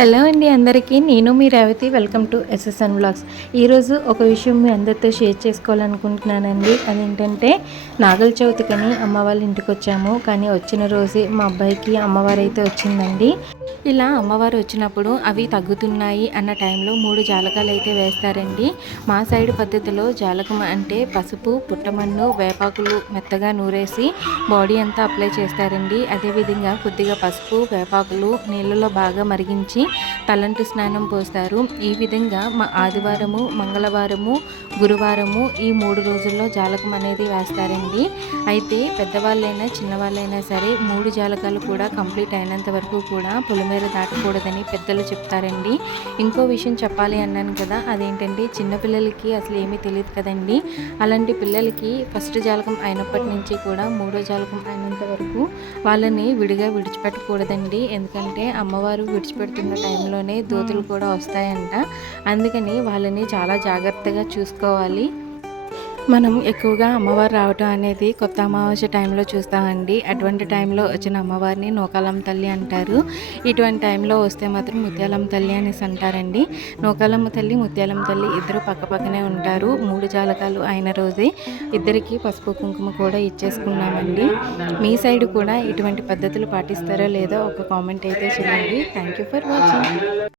Hello అండి అందరికీ, నేను మీ Revathi. Welcome to SSN vlogs. ఈరోజు ఒక విషయం మీ అందరితో షేర్ చేసుకోవాలనుకుంటున్నానండి. అదేంటంటే నాగల చవితికని అమ్మ వాళ్ళ ఇంటికి వచ్చాము. కానీ వచ్చిన రోజే మా అబ్బాయికి అమ్మవారు అయితే వచ్చిందండి. ఇలా అమ్మవారు వచ్చినప్పుడు అవి తగ్గుతున్నాయి అన్న టైంలో 3 జాలకాలు అయితే వేస్తారండి. మా సైడ్ పద్ధతిలో జాలకం అంటే పసుపు, పుట్టమన్ను, వేపాకులు మెత్తగా నూరేసి బాడీ అంతా అప్లై చేస్తారండి. అదేవిధంగా కొద్దిగా పసుపు, వేపాకులు నీళ్ళలో బాగా మరిగించి తలంటు స్నానం పోస్తారు. ఈ విధంగా మా ఆదివారము, మంగళవారము, గురువారము ఈ 3 రోజుల్లో జాలకం అనేది వేస్తారండి. అయితే పెద్దవాళ్ళైనా చిన్నవాళ్ళైనా సరే 3 జాలకాలు కూడా కంప్లీట్ అయినంత వరకు కూడా పొలిమేర దాటకూడదని పెద్దలు చెప్తారండి. ఇంకో విషయం చెప్పాలి అన్నాను కదా, అదేంటంటే చిన్నపిల్లలకి అసలు ఏమీ తెలియదు కదండి. అలాంటి పిల్లలకి ఫస్ట్ జాలకం అయినప్పటి నుంచి కూడా 3వ జాలకం అయినంత వరకు వాళ్ళని విడిగా విడిచిపెట్టకూడదండి. ఎందుకంటే అమ్మవారు విడిచిపెడుతున్న టైంలోనే దోతులు కూడా వస్తాయంట. అందుకని వాళ్ళని చాలా జాగ్రత్తగా చూసుకోవాలి. మనం ఎక్కువగా అమ్మవారు రావటం అనేది కొత్త అమావాస్య టైంలో చూస్తామండి. అటువంటి టైంలో వచ్చిన అమ్మవారిని నూకాలమ్మ తల్లి అంటారు. ఇటువంటి టైంలో వస్తే మాత్రం ముత్యాలమ్మ తల్లి అనేసి అంటారండి. నూకాలమ్మ తల్లి, ముత్యాలమ్మ తల్లి ఇద్దరు పక్కపక్కనే ఉంటారు. 3 జాలకాలు అయిన రోజే ఇద్దరికి పసుపు కుంకుమ కూడా ఇచ్చేసుకున్నామండి. మీ సైడ్ కూడా ఇటువంటి పద్ధతులు పాటిస్తారో లేదో ఒక కామెంట్ అయితే చేయండి. Thank you for watching.